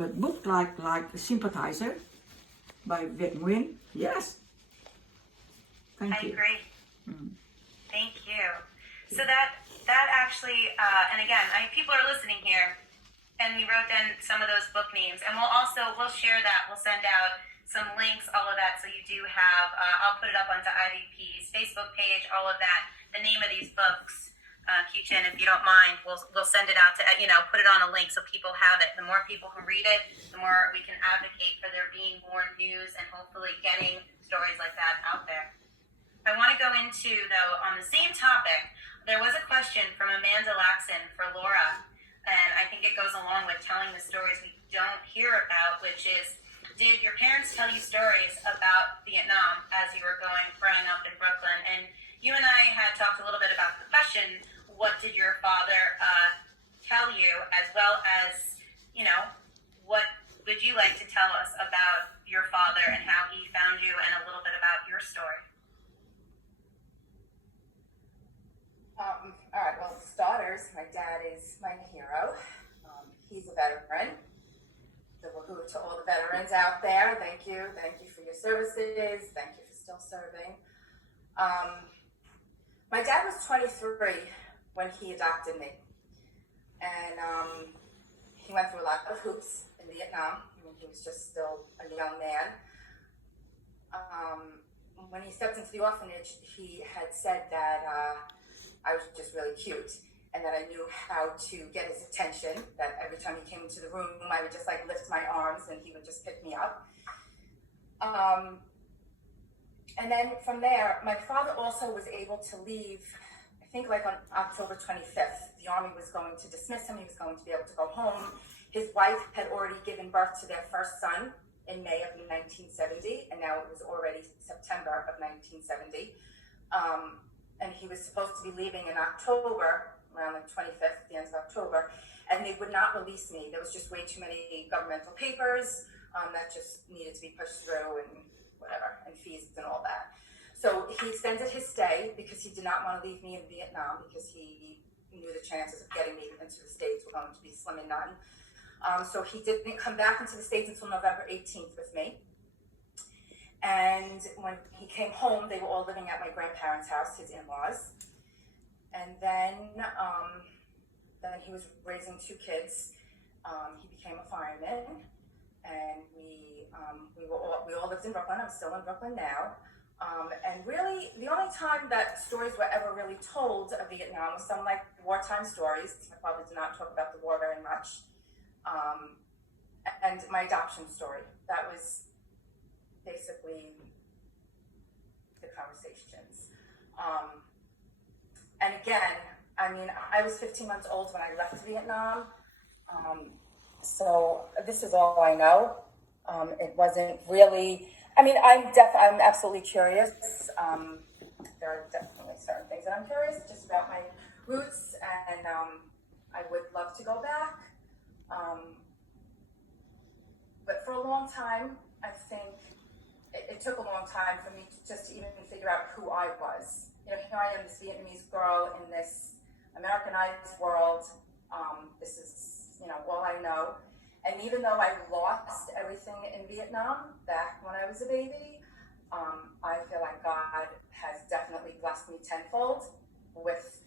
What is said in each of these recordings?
but book like Sympathizer by Vic Nguyen. Yes. Thank you. I agree. Thank you. So that actually, and again, people are listening here, and we wrote down some of those book names, and we'll share that. We'll send out some links, all of that, so you do have. I'll put it up onto IVP's Facebook page, all of that. The name of these books, Kieu Chinh, if you don't mind, we'll send it out to put it on a link so people have it. The more people who read it, the more we can advocate for there being more news and hopefully getting stories like that out there. I want to go into, though, on the same topic, there was a question from Amanda Laxon for Laura, and I think it goes along with telling the stories we don't hear about, which is, did your parents tell you stories about Vietnam as you were growing up in Brooklyn? And you and I had talked a little bit about the question, what did your father tell you, as well as, what would you like to tell us about your father and how he found you and a little bit about your story? All right, well, starters, my dad is my hero. He's a veteran. So to all the veterans out there, thank you for your services, thank you for still serving. My dad was 23 when he adopted me, and he went through a lot of hoops in Vietnam. He was just still a young man. When he stepped into the orphanage, he had said that I was just really cute, and that I knew how to get his attention, that every time he came into the room, I would just lift my arms and he would just pick me up. And then from there, my father also was able to leave, I think on October 25th. The Army was going to dismiss him, he was going to be able to go home. His wife had already given birth to their first son in May of 1970, and now it was already September of 1970. And he was supposed to be leaving in October, around the 25th, the end of October, and they would not release me. There was just way too many governmental papers that just needed to be pushed through and whatever, and fees and all that. So he extended his stay because he did not want to leave me in Vietnam, because he knew the chances of getting me into the States were going to be slim and none. So he didn't come back into the States until November 18th with me. And when he came home, they were all living at my grandparents' house, his in-laws. And then he was raising two kids. He became a fireman, and we all lived in Brooklyn. I'm still in Brooklyn now. And really, the only time that stories were ever really told of Vietnam was some wartime stories. My father did not talk about the war very much. And my adoption story. That was basically the conversations. And again, I was 15 months old when I left Vietnam. So this is all I know. It wasn't really, I'm absolutely curious. There are definitely certain things that I'm curious just about my roots, and I would love to go back. But for a long time, I think it took a long time for me to even figure out who I was. Here I am, this Vietnamese girl in this Americanized world. This is, all I know. And even though I lost everything in Vietnam back when I was a baby, I feel like God has definitely blessed me tenfold with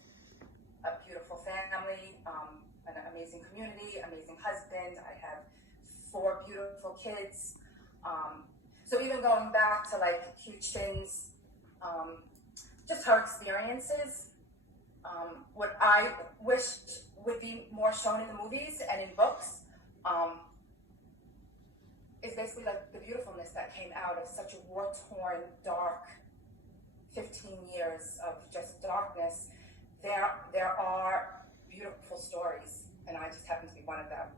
a beautiful family, an amazing community, amazing husband. I have 4 beautiful kids. So even going back to Kieu Chin's, just her experiences, what I wished would be more shown in the movies and in books, is basically the beautifulness that came out of such a war-torn, dark 15 years of just darkness. There are beautiful stories, and I just happen to be one of them.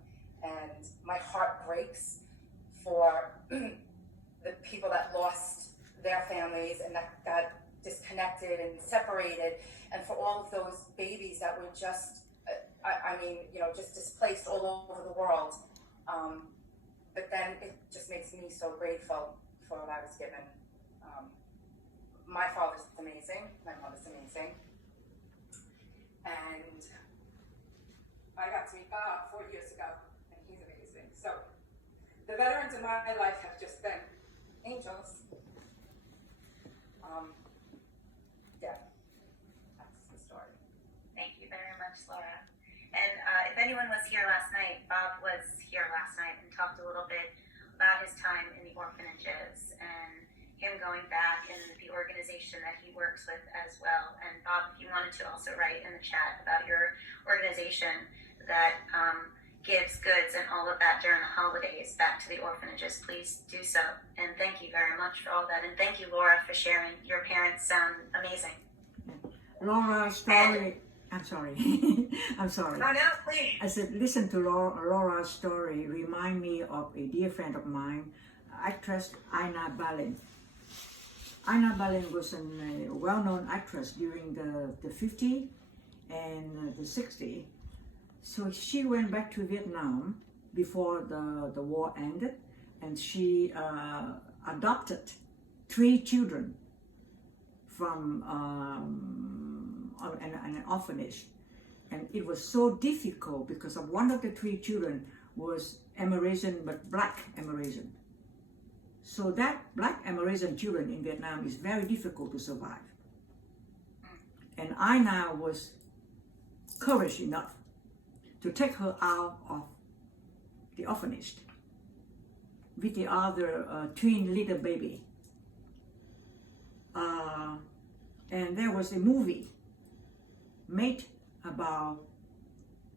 And my heart breaks for the people that lost their families and that got disconnected and separated, and for all of those babies that were just, just displaced all over the world. But then it just makes me so grateful for what I was given. My father's amazing, my mother's amazing, and I got to meet God 4 years ago, and he's amazing. So the veterans in my life have just been angels. Yeah, that's the story. Thank you very much, Laura. And if anyone was here last night, Bob was here last night and talked a little bit about his time in the orphanages and him going back in the organization that he works with as well. And Bob, if you wanted to also write in the chat about your organization that gives goods and all of that during the holidays back to the orphanages, please do so. And thank you very much for all that. And thank you, Laura, for sharing. Your parents sound amazing. Laura's story. I'm sorry. I'm sorry. Oh, no, please. I said, listen to Laura's story. Remind me of a dear friend of mine, actress Ina Balin. Ina Balin was a well-known actress during the 50s and the 60s. So she went back to Vietnam before the war ended, and she adopted 3 children from an orphanage. And it was so difficult because of one of the 3 children was Amerasian, but black Amerasian. So that black Amerasian children in Vietnam is very difficult to survive. And Ina was courage enough to take her out of the orphanage with the other twin little baby. And there was a movie made about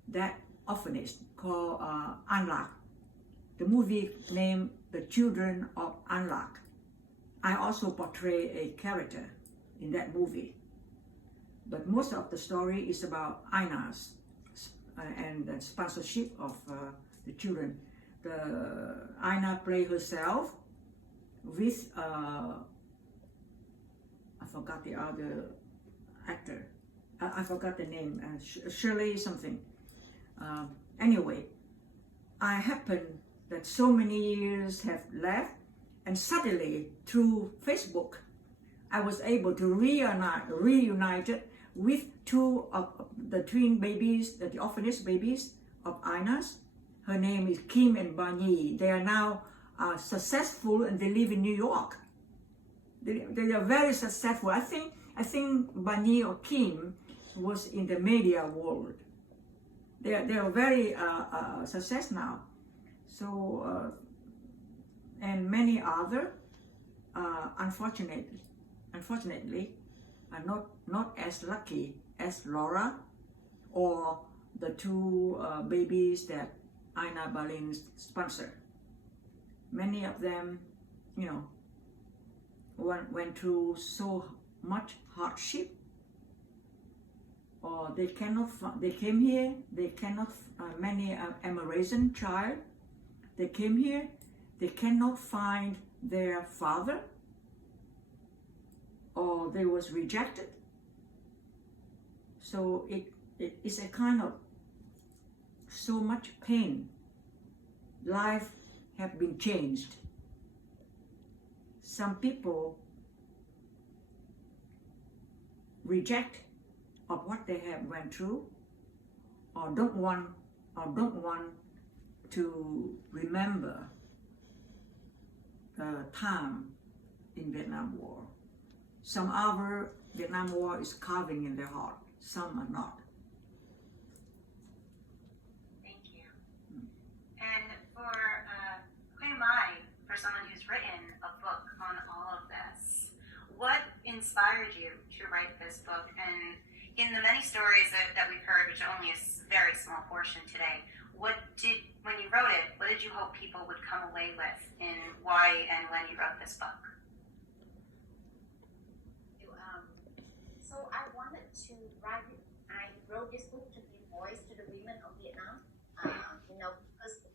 that orphanage called An Lạc. The movie named The Children of An Lạc. I also portray a character in that movie. But most of the story is about Ina's and the sponsorship of the children. Ina played herself with, I forgot the other actor. I forgot the name, Shirley something. Anyway, I happened that so many years have left, and suddenly through Facebook, I was able to reunite with 2 of the twin babies, the orphanage babies of Ina's. Her name is Kim and Ba. They are now successful and they live in New York. They are very successful. I think Ba or Kim was in the media world. They are very success now. So and many other unfortunately are not as lucky as Laura or the 2 babies that Ina Balin sponsored. Many of them, went through so much hardship, or they came here, many Amerasian child, they came here, they cannot find their father, or they was rejected. So it is a kind of so much pain. Life have been changed. Some people reject of what they have went through, or don't want to remember the time in Vietnam War. Some other Vietnam War is carving in their heart. Some are not. Thank you. And for Kieu Mai, for someone who's written a book on all of this, what inspired you to write this book? And in the many stories that we've heard, which only is a very small portion today, when you wrote it, what did you hope people would come away with, and why and when you wrote this book? So I wanted to write it. I wrote this book to give voice to the women of Vietnam. Because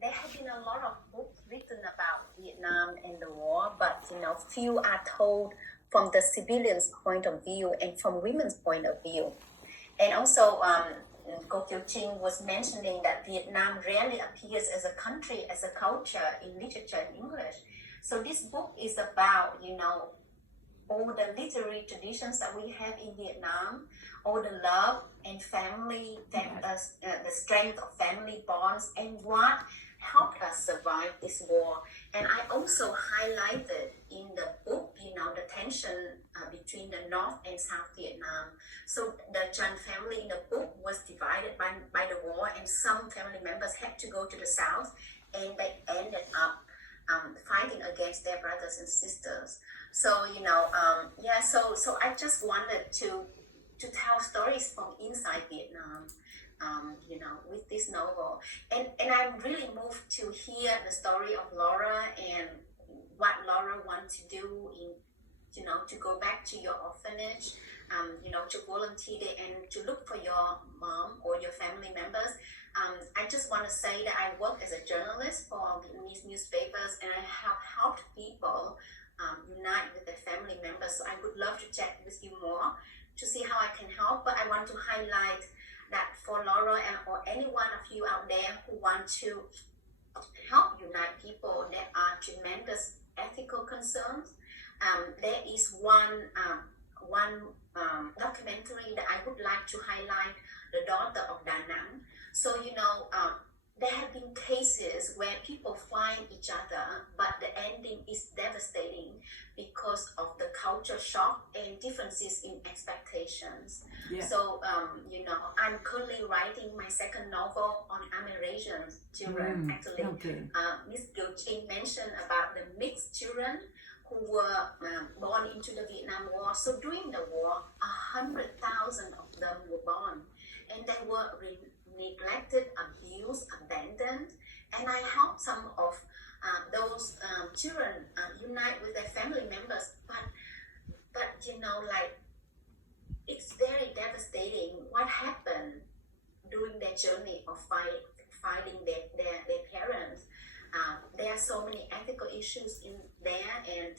there have been a lot of books written about Vietnam and the war, but few are told from the civilians' point of view and from women's point of view. And also, Kieu Chinh was mentioning that Vietnam rarely appears as a country, as a culture in literature in English. So this book is about, all the literary traditions that we have in Vietnam, all the love and family, the strength of family bonds, and what helped us survive this war. And I also highlighted in the book, the tension between the North and South Vietnam. So the Chanh family in the book was divided by the war, and some family members had to go to the South, and they ended up fighting against their brothers and sisters. So so I just wanted to tell stories from inside Vietnam, with this novel, and I'm really moved to hear the story of Laura and what Laura wants to do to go back to your orphanage, to volunteer there and to look for your mom or your family members. I just want to say that I work as a journalist for Vietnamese newspapers, and I have helped people unite with their family members. So I would love to chat with you more to see how I can help. But I want to highlight that for Laura or any one of you out there who want to help unite people, there are tremendous ethical concerns. There is one documentary that I would like to highlight, The Daughter of Da Nang. So, there have been cases where people find each other, but the ending is devastating because of the culture shock and differences in expectations. Yeah. So, I'm currently writing my second novel on Amerasian children. Actually, okay. Miss Kieu Chinh mentioned about the mixed children who were born into the Vietnam War. So during the war, 100,000 of them were born, and they were neglected, abused, abandoned. And I helped some of those children unite with their family members. But it's very devastating what happened during their journey of fighting their parents. There are so many ethical issues in there, and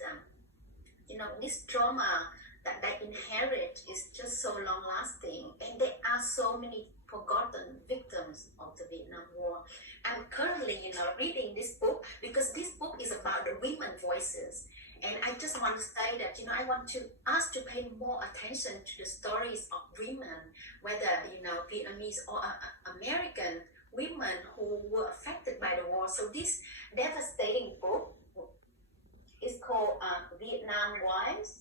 this trauma that they inherit is just so long lasting, and there are so many forgotten victims of the Vietnam War. I'm currently reading this book because this book is about the women voices, and I just want to say that I want to ask to pay more attention to the stories of women, whether Vietnamese or American women who were affected by the war. So this devastating book is called Vietnam Wives.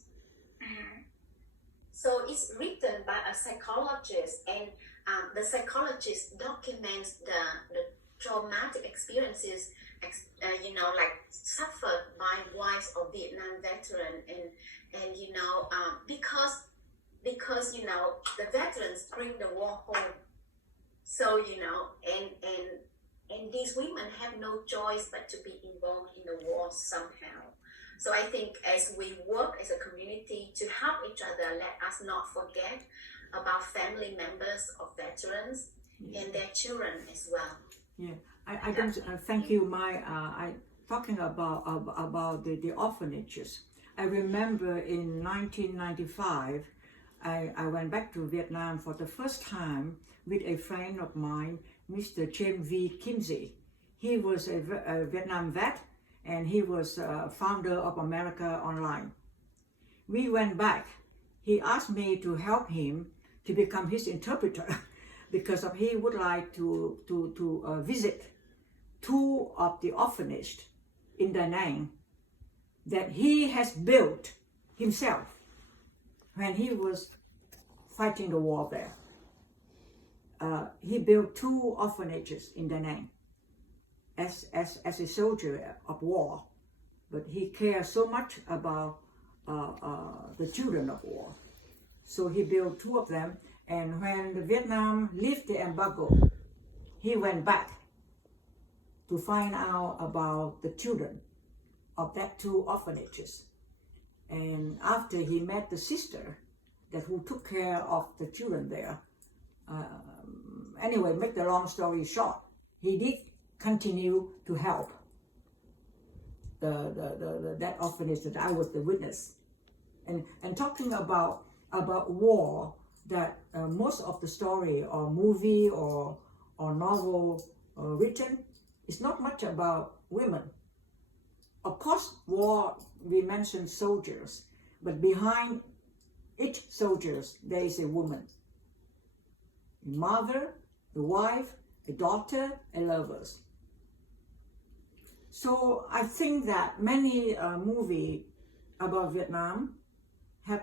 So it's written by a psychologist, and the psychologist documents the traumatic experiences, suffered by wives of Vietnam veterans, and because the veterans bring the war home. So and these women have no choice but to be involved in the war somehow. So I think as we work as a community to help each other, let us not forget about family members of veterans and their children as well. Yeah, I don't thank you. I talking about the orphanages. I remember in 1995, I went back to Vietnam for the first time with a friend of mine, Mr. James V. Kimsey. He was a Vietnam vet, and he was founder of America Online. We went back. He asked me to help him to become his interpreter because he would like to visit two of the orphanages in Da Nang that he has built himself when he was fighting the war there. He built two orphanages in Da Nang as a soldier of war, but he cared so much about the children of war. So he built two of them, and when the Vietnam lifted the embargo, he went back to find out about the children of that two orphanages. And after he met the sister who took care of the children there, anyway, make the long story short, he did continue to help that orphanage that I was the witness. And talking about war, that most of the story or movie or novel written is not much about women. Of course, war, we mentioned soldiers, but behind each soldier there is a woman. A mother, a wife, a daughter, a lovers. So I think that many movies about Vietnam have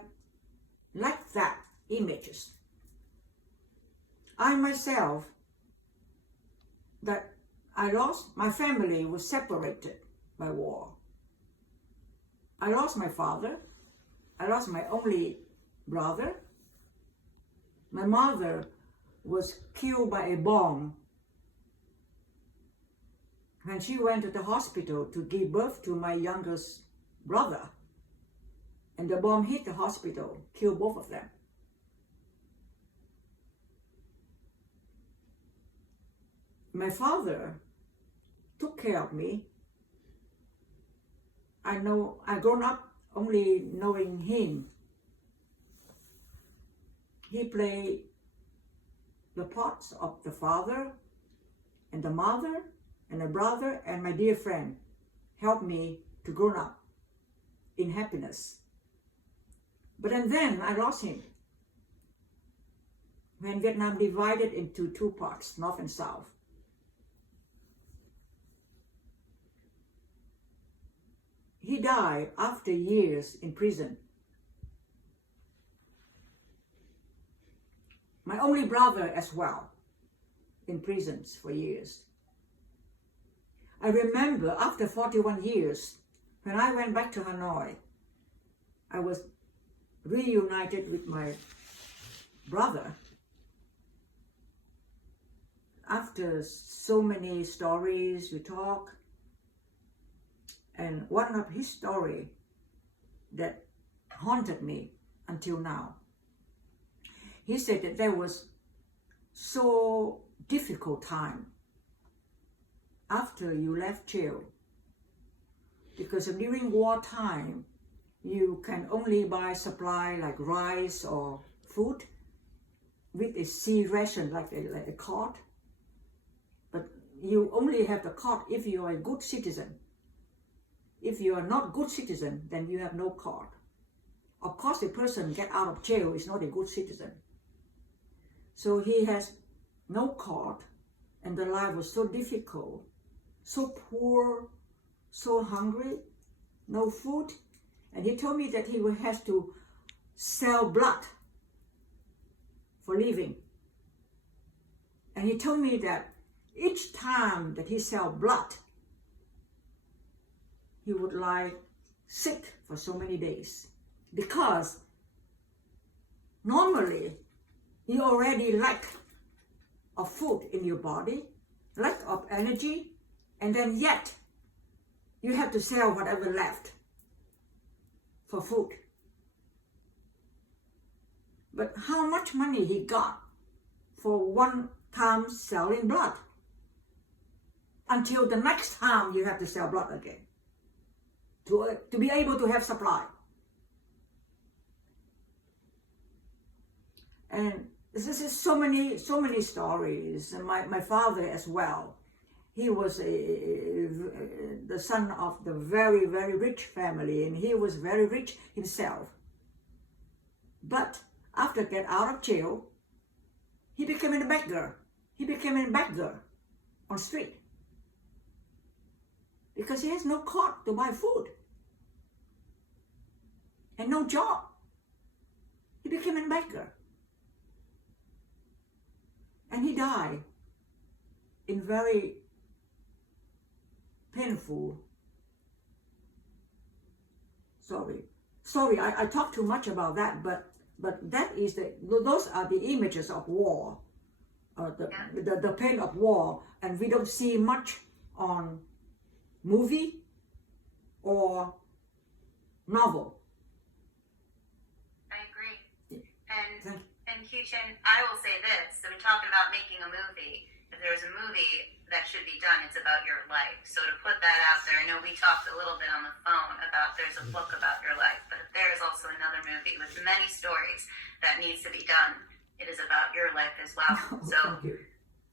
lacked that images. I myself, that I lost, my family was separated by war. I lost my father. I lost my only brother. My mother was killed by a bomb when she went to the hospital to give birth to my youngest brother. And the bomb hit the hospital, killed both of them. My father took care of me. I grown up only knowing him. He played the parts of the father and the mother and the brother, and my dear friend helped me to grow up in happiness. But then I lost him when Vietnam divided into two parts, North and South. He died after years in prison. My only brother as well, in prisons for years. I remember after 41 years, when I went back to Hanoi, I was reunited with my brother. After so many stories we talk, and one of his story that haunted me until now. He said that there was so difficult time after you left jail, because during wartime you can only buy supply like rice or food with a sea ration like a card, but you only have the card if you are a good citizen. If you are not good citizen, then you have no card. Of course, a person get out of jail is not a good citizen. So he has no card, and the life was so difficult, so poor, so hungry, no food. And he told me that he has to sell blood for living. And he told me that each time that he sell blood, he would lie sick for so many days, because normally you already lack of food in your body, lack of energy, and then yet you have to sell whatever left for food. But how much money he got for one time selling blood, until the next time you have to sell blood again to be able to have supply. And this is so many stories. And my father as well. He was the son of the very, very rich family, and he was very rich himself. But after get out of jail, he became a beggar. He became a beggar on street, because he has no card to buy food and no job. He became a beggar. And he died in very painful. Sorry, I talk too much about that, but that is those are the images of war, the pain of war, and we don't see much on movie or novel. I agree. And Kieu Chinh, I will say this. So we're talking about making a movie. If there's a movie that should be done, it's about your life. So to put that out there, I know we talked a little bit on the phone about there's a book about your life, but if there is also another movie with many stories that needs to be done, it is about your life as well. So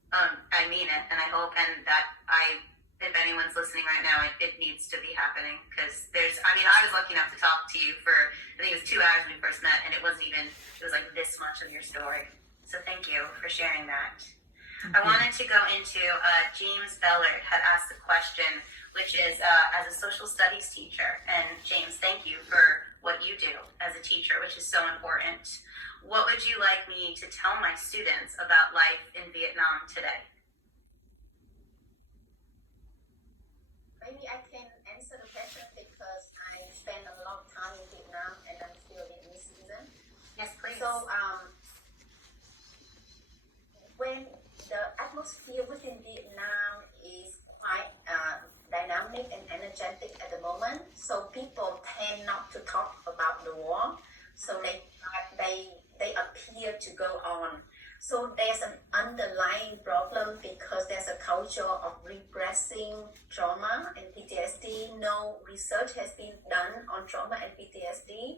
I mean it, and I hope, and that if anyone's listening right now, it needs to be happening, because I was lucky enough to talk to you for, I think it was 2 hours when we first met, and it was like this much of your story. So thank you for sharing that. I wanted to go into James Bellard had asked a question, which is as a social studies teacher. And James, thank you for what you do as a teacher, which is so important. What would you like me to tell my students about life in Vietnam today? Maybe I can answer the question because I spent a long time in Vietnam and I'm still a Vietnamese citizen. Yes, please. So when the atmosphere within Vietnam is quite dynamic and energetic at the moment, so people tend not to talk about the war. So they appear to go on. So there's an underlying problem because there's a culture of repressing trauma and PTSD. No research has been done on trauma and PTSD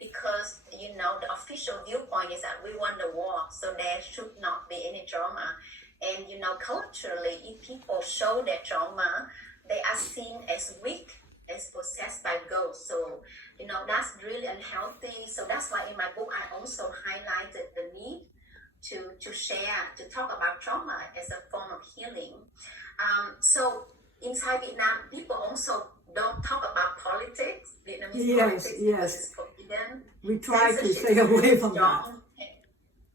because, the official viewpoint is that we won the war, so there should not be any trauma. And, culturally, if people show their trauma, they are seen as weak, as possessed by ghosts. So, that's really unhealthy. So that's why in my book, I also highlighted the need to share, to talk about trauma as a form of healing. So inside Vietnam, people also don't talk about politics, Vietnamese politics, because it's forbidden. We try to stay away from that.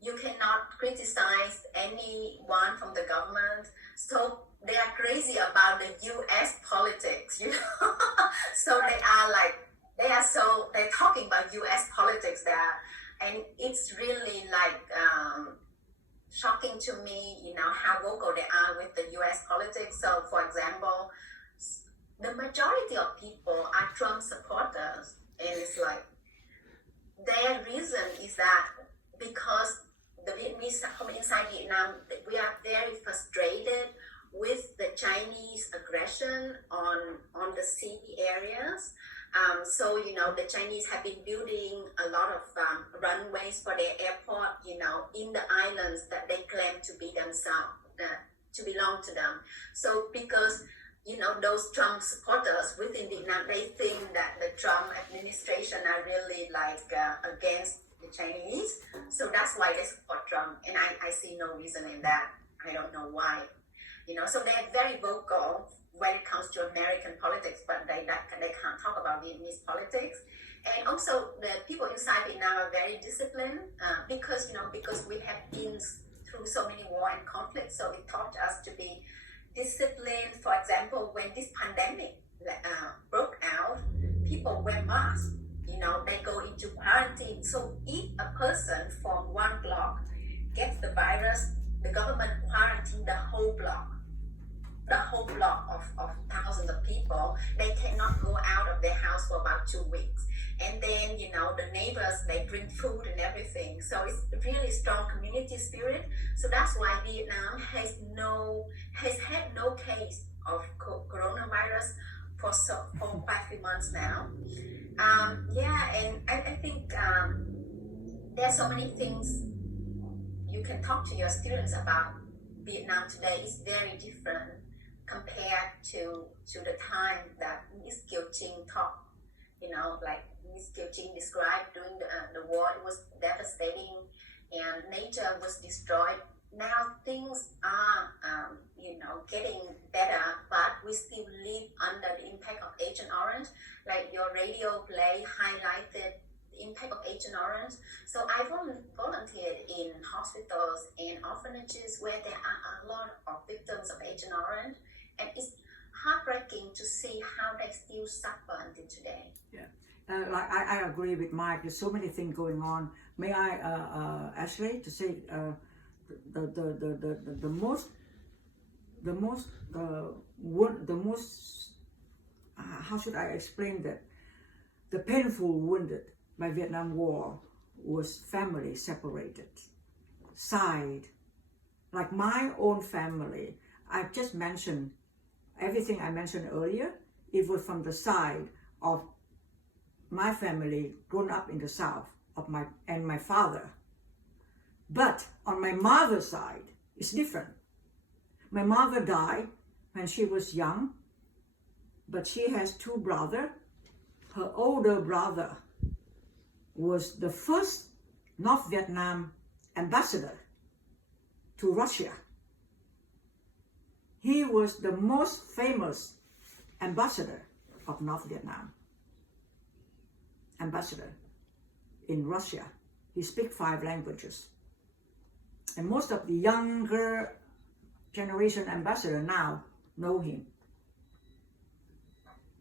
You cannot criticize anyone from the government. So they are crazy about the U.S. politics, So they're talking about U.S. politics there. And it's really shocking to me, how vocal they are with the U.S. politics. So, for example, the majority of people are Trump supporters. And it's their reason is that because the Vietnamese from inside Vietnam, we are very frustrated with the Chinese aggression on the city areas. So, the Chinese have been building a lot of runways for their airport, in the islands that they claim to be themselves, to belong to them. So, because, those Trump supporters within Vietnam, they think that the Trump administration are really against the Chinese. So that's why they support Trump. And I see no reason in that. I don't know why. So they're very vocal when it comes to American politics, but they can't talk about Vietnamese politics. And also the people inside Vietnam are very disciplined because we have been through so many war and conflicts. So it taught us to be disciplined. For example, when this pandemic broke out, people wear masks. They go into quarantine. So if a person from one block gets the virus, the government quarantine the whole block of thousands of people. They cannot go out of their house for about 2 weeks. And then, the neighbors, they bring food and everything. So it's really strong community spirit. So that's why Vietnam has had no case of coronavirus for quite a few months now. And I think there are so many things you can talk to your students about. Vietnam today is very different compared to the time that Miss Kieu Chinh talked. Miss Kieu Chinh described during the war, it was devastating and nature was destroyed. Now things are, getting better, but we still live under the impact of Agent Orange. Like your radio play highlighted the impact of Agent Orange. So I volunteered in hospitals and orphanages where there are a lot of victims of Agent Orange, and it's heartbreaking to see how they still suffer until today. Yeah, I agree with Mike. There's so many things going on. May I, Ashley, to say the most how should I explain that? The painful wounded by Vietnam War was family separated, side. Like my own family, I've just mentioned everything I mentioned earlier. It was from the side of my family, grown up in the South, of my father. But on my mother's side, it's different. My mother died when she was young, but she has two brothers. Her older brother was the first North Vietnam ambassador to Russia. He was the most famous ambassador of North Vietnam. Ambassador in Russia. He speaks 5 languages. And most of the younger generation ambassador now know him.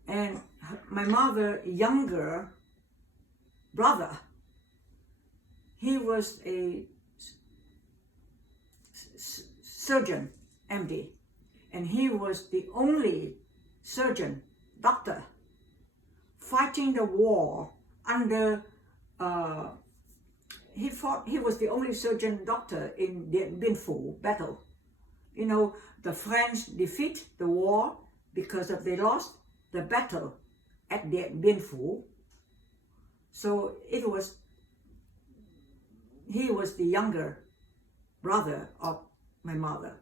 And my mother's younger brother, he was a surgeon, MD, and he was the only surgeon, doctor, fighting the war under, he was the only surgeon doctor in the Bien Phu battle. You know, the French defeat the war because of they lost the battle at the Bien Phu. So he was the younger brother of my mother.